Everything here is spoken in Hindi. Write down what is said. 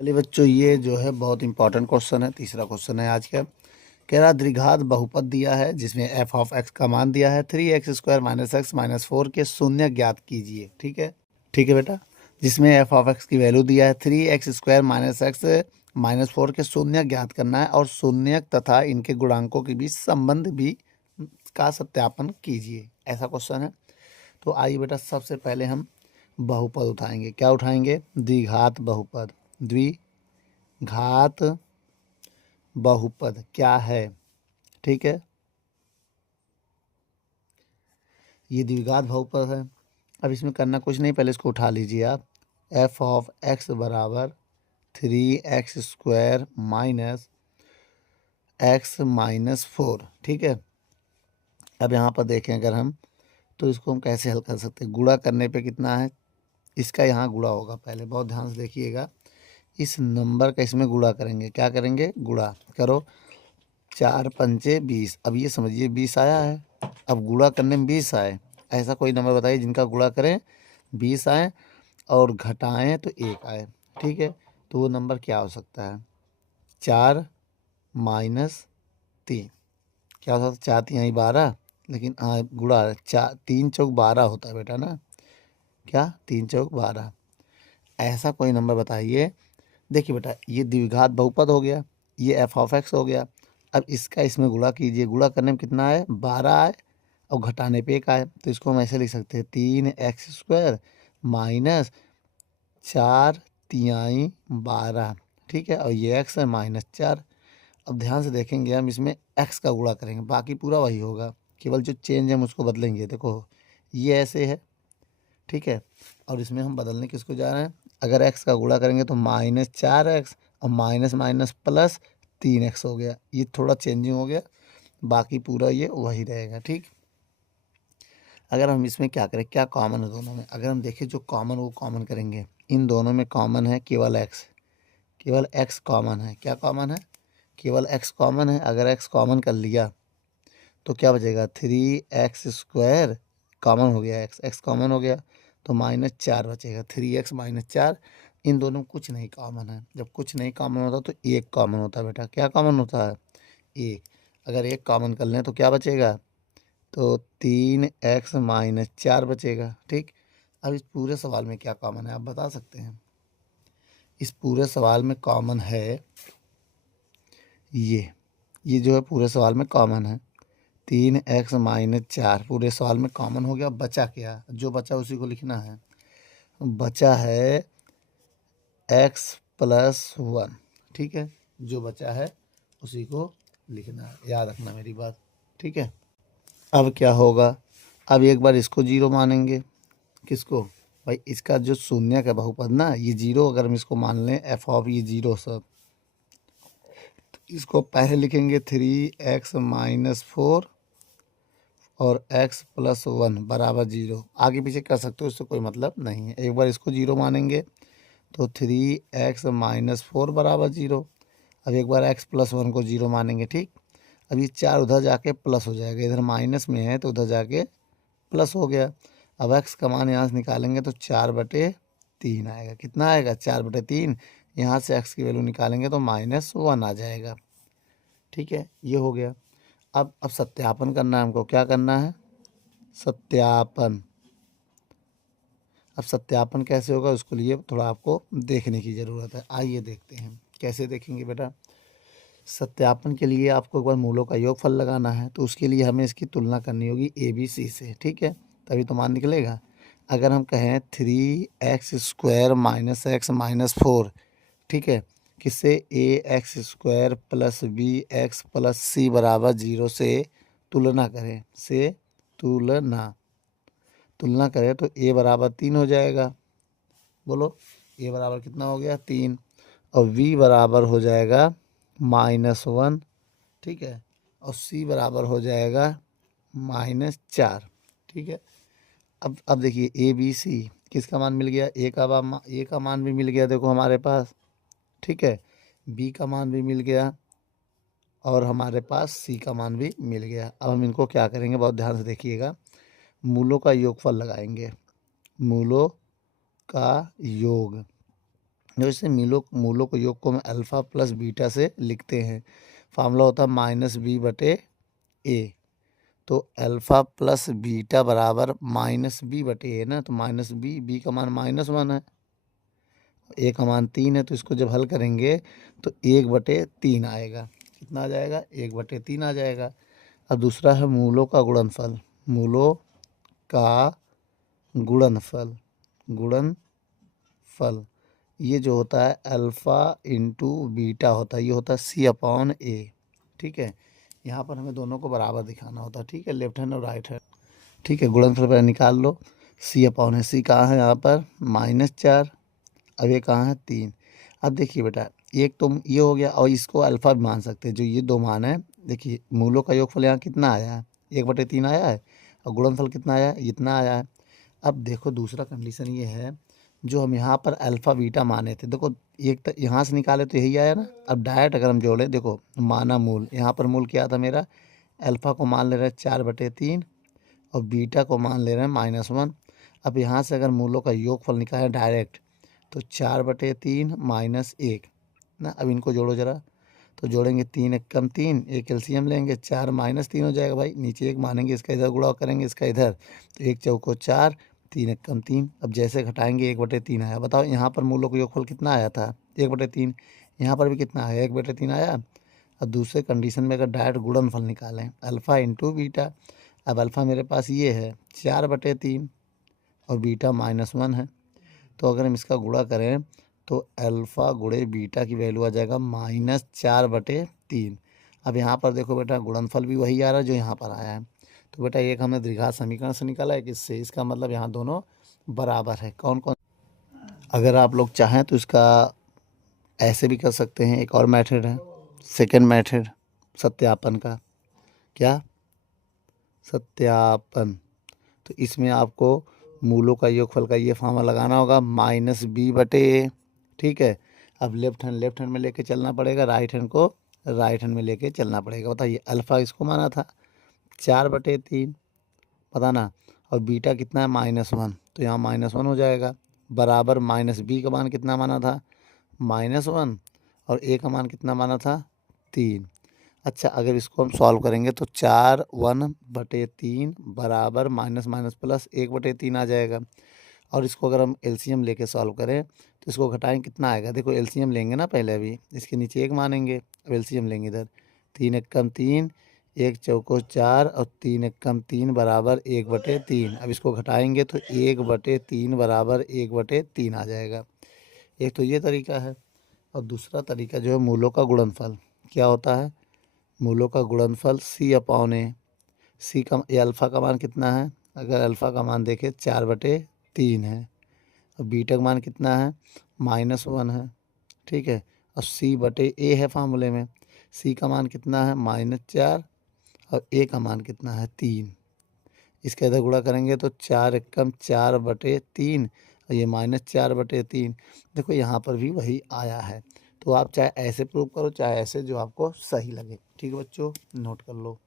चलिए बच्चों, ये जो है बहुत इंपॉर्टेंट क्वेश्चन है। तीसरा क्वेश्चन है आज का। कह रहा द्विघात बहुपद दिया है जिसमें एफ ऑफ एक्स का मान दिया है 3x² - x - 4 के शून्य ज्ञात कीजिए। ठीक है बेटा। जिसमें एफ ऑफ एक्स की वैल्यू दिया है 3x² - x - 4 के शून्य ज्ञात करना है और शून्यक तथा इनके गुणांकों के बीच संबंध भी का सत्यापन कीजिए। ऐसा क्वेश्चन है। तो आइए बेटा, सबसे पहले हम बहुपद उठाएंगे। क्या उठाएंगे? द्विघात बहुपद। द्विघात बहुपद क्या है? ठीक है, ये द्विघात बहुपद है। अब इसमें करना कुछ नहीं, पहले इसको उठा लीजिए आप। एफ ऑफ एक्स बराबर 3x² - x - 4। ठीक है। अब यहाँ पर देखें अगर हम, तो इसको हम कैसे हल कर सकते हैं? गुणा करने पे कितना है, इसका यहाँ गुणा होगा। पहले बहुत ध्यान से देखिएगा, इस नंबर का इसमें गुणा करेंगे। क्या करेंगे? गुणा करो। 4 पंचे 20। अब ये समझिए 20 आया है। अब गुणा करने में 20 आए, ऐसा कोई नंबर बताइए जिनका गुणा करें 20 आए और घटाएं तो 1 आए। ठीक है, तो वो नंबर क्या हो सकता है? 4 - 3। क्या हो सकता है? 4 3 12, लेकिन हाँ गुणा 4 3 चौक 12 होता है बेटा ना। क्या? 3 चौक 12। ऐसा कोई नंबर बताइए। देखिए बेटा, ये द्विघात बहुपद हो गया, ये एफ ऑफ एक्स हो गया। अब इसका इसमें गुणा कीजिए। गुणा करने में कितना आए? 12 आए और घटाने पे 1 आए। तो इसको हम ऐसे लिख सकते हैं 3x² - 4 तिहाई 12। ठीक है, और ये x है -4। अब ध्यान से देखेंगे, हम इसमें x का गुणा करेंगे, बाकी पूरा वही होगा, केवल जो चेंज है हम उसको बदलेंगे। देखो ये ऐसे है, ठीक है, और इसमें हम बदलने किसको जा रहे हैं? अगर x का गुणा करेंगे तो -4x और माइनस माइनस प्लस 3x हो गया। ये थोड़ा चेंजिंग हो गया, बाकी पूरा ये वही रहेगा। ठीक। अगर हम इसमें क्या करें, क्या कॉमन है दोनों में? अगर हम देखें जो कॉमन, वो कॉमन करेंगे। इन दोनों में कॉमन है केवल x। केवल x कॉमन है। क्या कॉमन है? केवल x कॉमन है। अगर x कॉमन कर लिया तो क्या बचेगा? 3x² कॉमन हो गया, x कॉमन हो गया तो -4 बचेगा। 3x - 4। इन दोनों में कुछ नहीं कॉमन है। जब कुछ नहीं कॉमन होता तो एक कॉमन होता है बेटा। क्या कॉमन होता है? एक। अगर एक कॉमन कर लें तो क्या बचेगा? तो 3x - 4 बचेगा। ठीक। अब इस पूरे सवाल में क्या कॉमन है, आप बता सकते हैं? इस पूरे सवाल में कॉमन है ये जो है पूरे सवाल में कॉमन है 3x - 4 पूरे सवाल में कॉमन हो गया। बचा क्या? जो बचा उसी को लिखना है। बचा है x+1। ठीक है, जो बचा है उसी को लिखना है, याद रखना मेरी बात। ठीक है। अब क्या होगा? अब एक बार इसको जीरो मानेंगे। किसको? भाई इसका जो शून्य का बहुपद ना, ये जीरो, अगर हम इसको मान लें एफ ऑफ ये जीरो सब, तो इसको पहले लिखेंगे 3x - 4 और x+1 बराबर 0। आगे पीछे कर सकते हो, उससे कोई मतलब नहीं है। एक बार इसको जीरो मानेंगे तो 3x - 4 बराबर 0। अब एक बार x+1 को जीरो मानेंगे। ठीक। अब ये 4 उधर जाके प्लस हो जाएगा, इधर माइनस में है तो उधर जाके प्लस हो गया। अब x का मान यहाँ से निकालेंगे तो 4/3 आएगा। कितना आएगा? 4/3। यहाँ से x की वैल्यू निकालेंगे तो -1 आ जाएगा। ठीक है, ये हो गया। अब सत्यापन करना है हमको। क्या करना है? सत्यापन। अब सत्यापन कैसे होगा, उसके लिए थोड़ा आपको देखने की ज़रूरत है। आइए देखते हैं कैसे देखेंगे बेटा। सत्यापन के लिए आपको एक बार मूलों का योगफल लगाना है, तो उसके लिए हमें इसकी तुलना करनी होगी ABC से। ठीक है, तभी तो मान निकलेगा। अगर हम कहें 3x² - x - 4, ठीक है, किससे? ax² + bx + c बराबर 0 से तुलना करें। से तुलना करें तो a बराबर 3 हो जाएगा। बोलो, a बराबर कितना हो गया? 3। और v बराबर हो जाएगा -1। ठीक है, और c बराबर हो जाएगा -4। ठीक है। अब देखिए ए बी सी किसका मान मिल गया? ए का मान भी मिल गया, देखो हमारे पास। ठीक है, बी का मान भी मिल गया और हमारे पास सी का मान भी मिल गया। अब हम इनको क्या करेंगे, बहुत ध्यान से देखिएगा। मूलों का योगफल लगाएंगे। मूलों का योग जैसे मूलों को योग को हम अल्फ़ा प्लस बीटा से लिखते हैं। फार्मूला होता है माइनस बी बटे ए। तो अल्फ़ा प्लस बीटा बराबर माइनस बी बटे ए ना, तो माइनस बी का मान -1 है, ए का मान 3 है, तो इसको जब हल करेंगे तो 1/3 आएगा। कितना आ जाएगा? 1/3 आ जाएगा। अब दूसरा है मूलों का गुणनफल। मूलों का गुणनफल ये जो होता है अल्फ़ा इंटू बीटा होता है, ये होता है C/A। ठीक है, यहाँ पर हमें दोनों को बराबर दिखाना होता है। ठीक है, लेफ्ट हैंड और राइट हैंड। ठीक है, गुणनफल पहले निकाल लो। C/A, C कहाँ है यहाँ पर? -4। अब ये कहाँ है? 3। अब देखिए बेटा, एक तो ये हो गया, और इसको अल्फ़ा भी मान सकते हैं, जो ये 2 मान है। देखिए मूलों का योगफल यहाँ कितना आया है? 1/3 आया है, और गुणनफल कितना आया है? इतना आया है। अब देखो दूसरा कंडीशन ये है, जो हम यहाँ पर अल्फ़ा बीटा माने थे, देखो एक तो यहाँ से निकाले तो यही आया ना। अब डायरेक्ट अगर हम जोड़ें, देखो माना मूल, यहाँ पर मूल क्या था मेरा? अल्फ़ा को मान ले रहे हैं 4/3 और बीटा को मान ले रहे हैं -1। अब यहाँ से अगर मूलों का योगफल निकालें डायरेक्ट, तो 4/3 -1 ना। अब इनको जोड़ो ज़रा, तो जोड़ेंगे 3 एक कम 3, एक एलसीएम लेंगे, 4 -3 हो जाएगा भाई। नीचे एक मानेंगे, इसका इधर गुणा करेंगे, इसका इधर, तो 1 चौको 4, 3 एक कम 3। अब जैसे घटाएंगे 1/3 आया। बताओ यहाँ पर मूलों का योगफल कितना आया था? 1/3। यहाँ पर भी कितना आया? 1/3 आया। अब दूसरे कंडीशन में अगर डायरेक्ट गुणनफल निकालें, अल्फ़ा इंटू बीटा। अब अल्फ़ा मेरे पास ये है 4/3 और बीटा -1 है, तो अगर हम इसका गुणा करें तो अल्फ़ा गुणे बीटा की वैल्यू आ जाएगा -4/3। अब यहाँ पर देखो बेटा, गुणनफल भी वही आ रहा है जो यहाँ पर आया है। तो बेटा एक हमने द्विघात समीकरण से निकाला है, किससे? इसका मतलब यहाँ दोनों बराबर है। कौन कौन? अगर आप लोग चाहें तो इसका ऐसे भी कर सकते हैं, एक और मेथड है, सेकंड मेथड सत्यापन का। क्या? सत्यापन। तो इसमें आपको मूलों का योगफल का ये फार्मूला लगाना होगा, -b/a। ठीक है, अब लेफ्ट हैंड में लेके चलना पड़ेगा, राइट हैंड को राइट हैंड में लेके चलना पड़ेगा। बताइए, अल्फ़ा इसको माना था 4/3, पता ना, और बीटा कितना है? -1, तो यहाँ -1 हो जाएगा, बराबर -b का मान कितना माना था? -1, और a का मान कितना माना था? 3। अच्छा, अगर इसको हम सॉल्व करेंगे तो 4/1/3 बराबर माइनस प्लस 1/3 आ जाएगा। और इसको अगर हम एलसीएम लेके सॉल्व करें तो इसको घटाएं, कितना आएगा? देखो एलसीएम लेंगे ना पहले, अभी इसके नीचे 1 मानेंगे, अब एलसीएम लेंगे इधर, 3 एक कम 3, 1 चौको 4 और 3 एक कम 3 बराबर 1/3। अब इसको घटाएंगे तो 1/3 बराबर 1/3 आ जाएगा। एक तो ये तरीका है, और दूसरा तरीका जो है मूलों का गुणनफल। क्या होता है? मूलों का गुणनफल C/A। सी का ये अल्फ़ा का मान कितना है? अगर अल्फ़ा का मान देखें 4/3 है, और बीटा का मान कितना है? -1 है। ठीक है, और C/A है फार्मूले में, C का मान कितना है? -4, और A का मान कितना है? 3। इसका इधर गुणा करेंगे तो 4 एकम 4/3, और ये -4/3। देखो यहाँ पर भी वही आया है। तो आप चाहे ऐसे प्रूव करो, चाहे ऐसे, जो आपको सही लगे। ठीक है बच्चों, नोट कर लो।